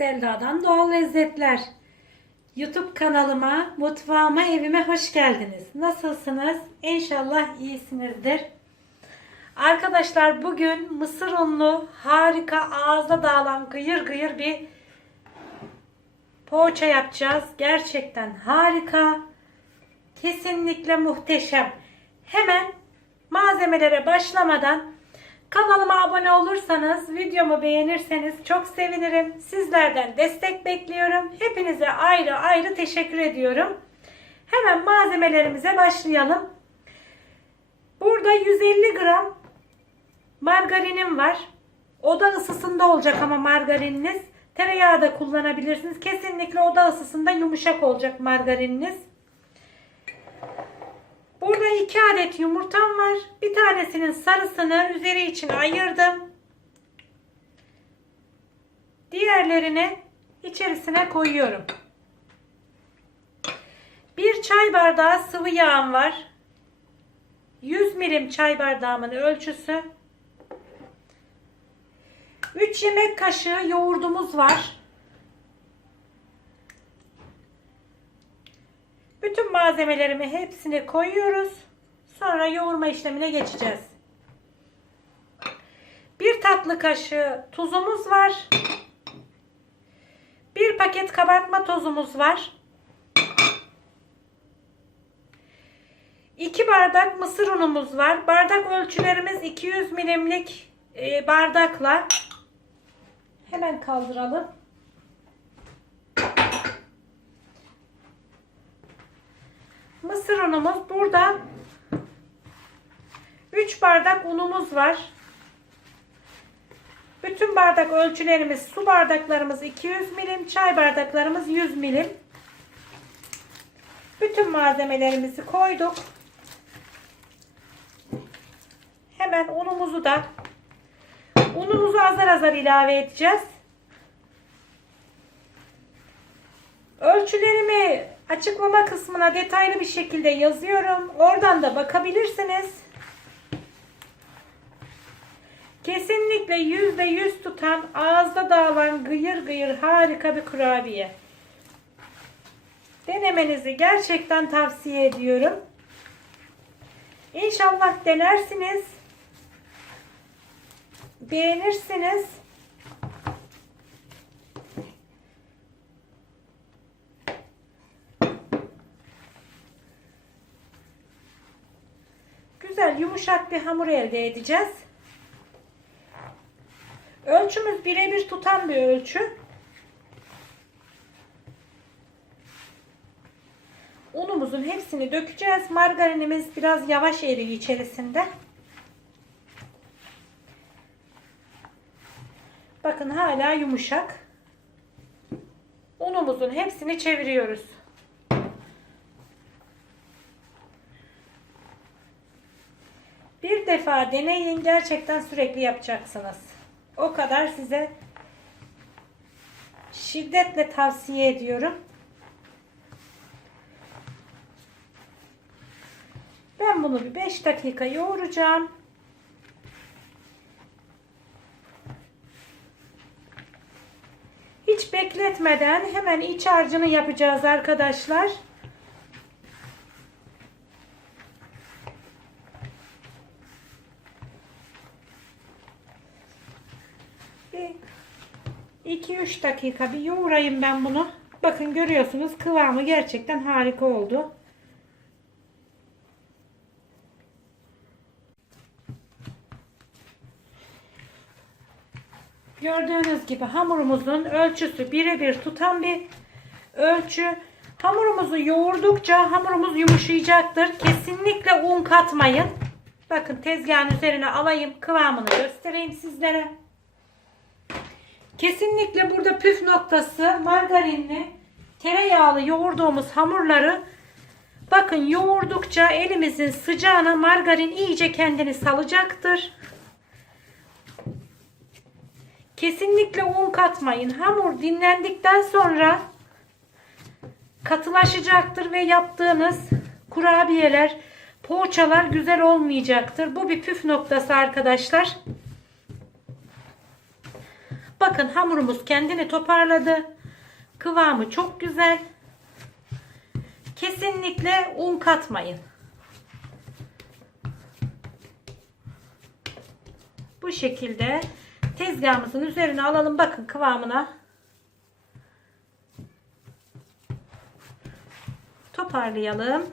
Selda'dan Doğal Lezzetler. YouTube kanalıma, mutfağıma, evime hoş geldiniz. Nasılsınız? İnşallah iyisinizdir. Arkadaşlar bugün mısır unlu harika ağızda dağılan gıyır gıyır bir poğaça yapacağız. Gerçekten harika. Kesinlikle muhteşem. Hemen malzemelere başlamadan kanalıma abone olursanız, videomu beğenirseniz çok sevinirim. Sizlerden destek bekliyorum. Hepinize ayrı ayrı teşekkür ediyorum. Hemen malzemelerimize başlayalım. Burada 150 gram margarinim var. Oda ısısında olacak ama margarininiz. Tereyağı da kullanabilirsiniz. Kesinlikle oda ısısında yumuşak olacak margarininiz. Burada iki adet yumurtam var. Bir tanesinin sarısını üzeri için ayırdım. Diğerlerini içerisine koyuyorum. Bir çay bardağı sıvı yağım var. 100 milim çay bardağımın ölçüsü. 3 yemek kaşığı yoğurdumuz var. Bütün malzemelerimi hepsini koyuyoruz. Sonra yoğurma işlemine geçeceğiz. Bir tatlı kaşığı tuzumuz var. Bir paket kabartma tozumuz var. 2 bardak mısır unumuz var. Bardak ölçülerimiz 200 milimlik e, bardakla. Hemen kaldıralım. Mısır unumuz burada 3 bardak unumuz var. Bütün bardak ölçülerimiz su bardaklarımız 200 milim, çay bardaklarımız 100 milim. Bütün malzemelerimizi koyduk. Hemen unumuzu da unumuzu azar azar ilave edeceğiz. Açıklama kısmına detaylı bir şekilde yazıyorum. Oradan da bakabilirsiniz. Kesinlikle yüzde yüz tutan ağızda dağılan gıyır gıyır harika bir kurabiye. Denemenizi gerçekten tavsiye ediyorum. İnşallah denersiniz. Beğenirsiniz. Güzel yumuşak bir hamur elde edeceğiz. Ölçümüz birebir tutan bir ölçü. Unumuzun hepsini dökeceğiz. Margarinimiz biraz yavaş eriyor içerisinde. Bakın hala yumuşak. Unumuzun hepsini çeviriyoruz. Bir defa deneyin gerçekten sürekli yapacaksınız. O kadar size şiddetle tavsiye ediyorum. Ben bunu bir 5 dakika yoğuracağım. Hiç bekletmeden hemen iç harcını yapacağız arkadaşlar. Bir 2-3 dakika bir yoğurayım ben bunu. Bakın görüyorsunuz kıvamı gerçekten harika oldu. Gördüğünüz gibi hamurumuzun ölçüsü birebir tutan bir ölçü. Hamurumuzu yoğurdukça hamurumuz yumuşayacaktır. Kesinlikle un katmayın. Bakın tezgahın üzerine alayım kıvamını göstereyim sizlere. Kesinlikle burada püf noktası margarinli tereyağlı yoğurduğumuz hamurları bakın yoğurdukça elimizin sıcağına margarin iyice kendini salacaktır. Kesinlikle un katmayın. Hamur dinlendikten sonra katılaşacaktır ve yaptığınız kurabiyeler, poğaçalar güzel olmayacaktır. Bu bir püf noktası arkadaşlar. Bakın hamurumuz kendini toparladı. Kıvamı çok güzel. Kesinlikle un katmayın. Bu şekilde tezgahımızın üzerine alalım. Bakın kıvamına. Toparlayalım.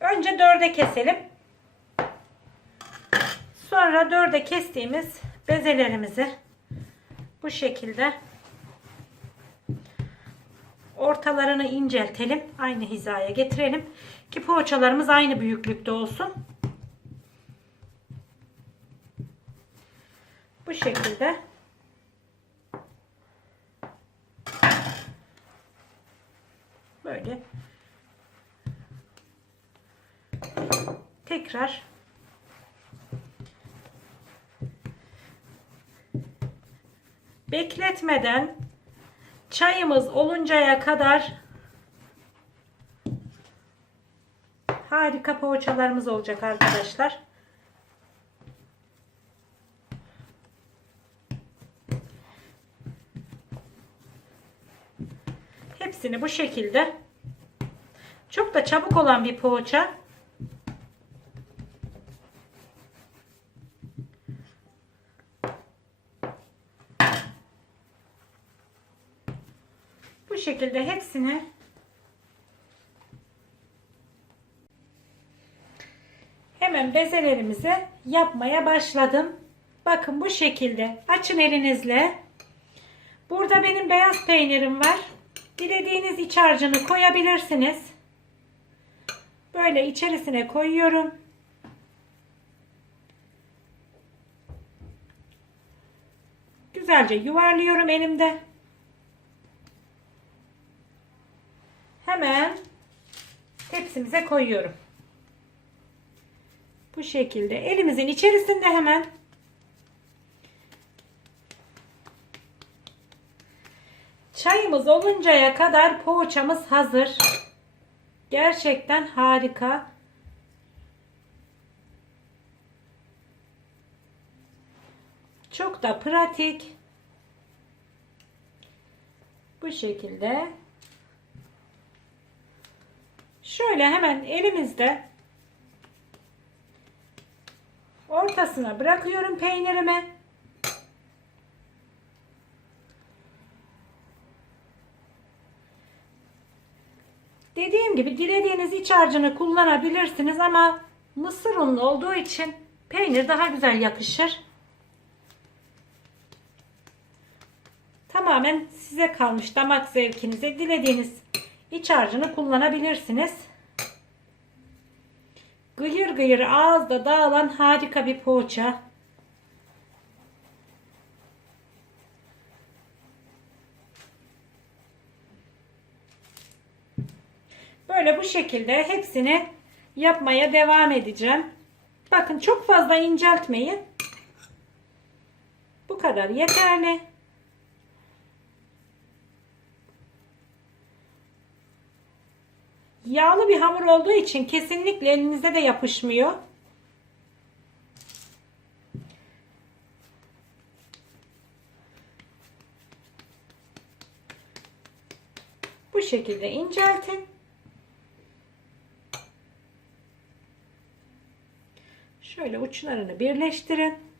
Önce dörde keselim. Sonra dörde kestiğimiz bezelerimizi bu şekilde ortalarını inceltelim. Aynı hizaya getirelim. Ki poğaçalarımız aynı büyüklükte olsun. Bu şekilde böyle tekrar bekletmeden çayımız oluncaya kadar harika poğaçalarımız olacak arkadaşlar. Hepsini bu şekilde çok da çabuk olan bir poğaça. Bu şekilde hepsini hemen bezelerimizi yapmaya başladım. Bakın bu şekilde açın elinizle. Burada benim beyaz peynirim var. Dilediğiniz iç harcını koyabilirsiniz. Böyle içerisine koyuyorum. Güzelce yuvarlıyorum elimde. Hemen tepsimize koyuyorum. Bu şekilde elimizin içerisinde hemen Çayımız oluncaya kadar poğaçamız hazır. Gerçekten harika. Çok da pratik. Bu şekilde. Şöyle hemen elimizde ortasına bırakıyorum peynirimi. Dediğim gibi dilediğiniz iç harcını kullanabilirsiniz ama mısır unlu olduğu için peynir daha güzel yakışır. Tamamen size kalmış damak zevkinize dilediğiniz iç harcını kullanabilirsiniz. Gıyır gıyır ağızda dağılan harika bir poğaça. Böyle bu şekilde hepsini yapmaya devam edeceğim. Bakın çok fazla inceltmeyin. Bu kadar yeterli. Yağlı bir hamur olduğu için kesinlikle elinize de yapışmıyor. Bu şekilde inceltin. Şöyle uçlarını birleştirin.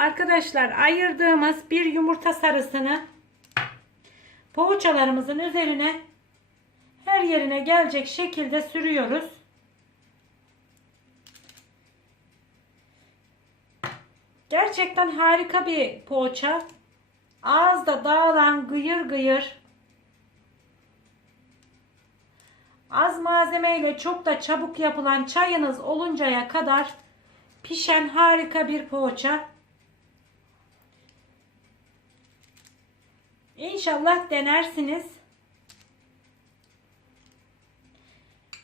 Arkadaşlar ayırdığımız bir yumurta sarısını poğaçalarımızın üzerine her yerine gelecek şekilde sürüyoruz. Gerçekten harika bir poğaça. Ağızda dağılan gıyır gıyır. Az malzemeyle çok da çabuk yapılan çayınız oluncaya kadar pişen harika bir poğaça. İnşallah denersiniz.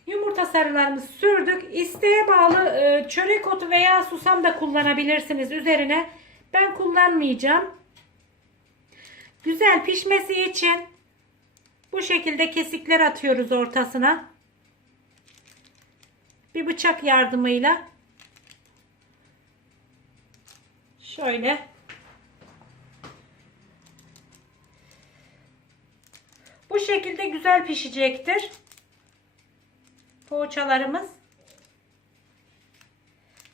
Yumurta sarılarımızı sürdük. İsteğe bağlı e, çörek otu veya susam da kullanabilirsiniz üzerine. Ben kullanmayacağım. Güzel pişmesi için bu şekilde kesikler atıyoruz ortasına. Bir bıçak yardımıyla şöyle bu şekilde güzel pişecektir. Poğaçalarımız.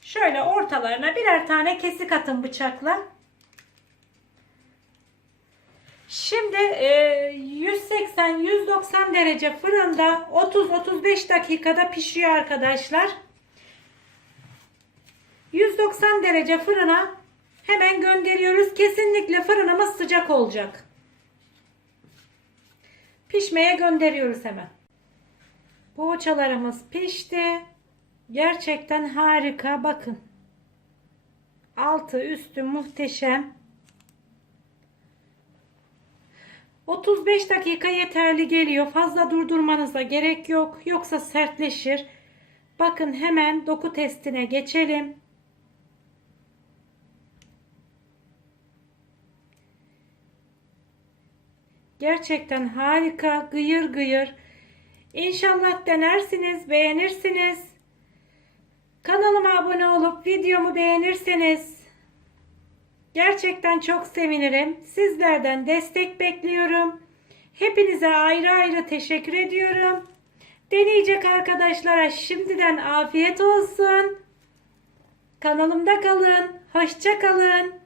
Şöyle ortalarına birer tane kesik atın bıçakla. Şimdi e, 180-190 derece fırında 30-35 dakikada pişiyor arkadaşlar. 190 derece fırına hemen gönderiyoruz. Kesinlikle fırınımız sıcak olacak. Pişmeye gönderiyoruz hemen. Poğaçalarımız pişti. Gerçekten harika. Bakın. Altı üstü muhteşem. 35 dakika yeterli geliyor. Fazla durdurmanıza gerek yok. Yoksa sertleşir. Bakın hemen doku testine geçelim. Gerçekten harika. Gıyır gıyır. İnşallah denersiniz, beğenirsiniz. Kanalıma abone olup videomu beğenirseniz gerçekten çok sevinirim. Sizlerden destek bekliyorum. Hepinize ayrı ayrı teşekkür ediyorum. Deneyecek arkadaşlara şimdiden afiyet olsun. Kanalımda kalın. Hoşça kalın.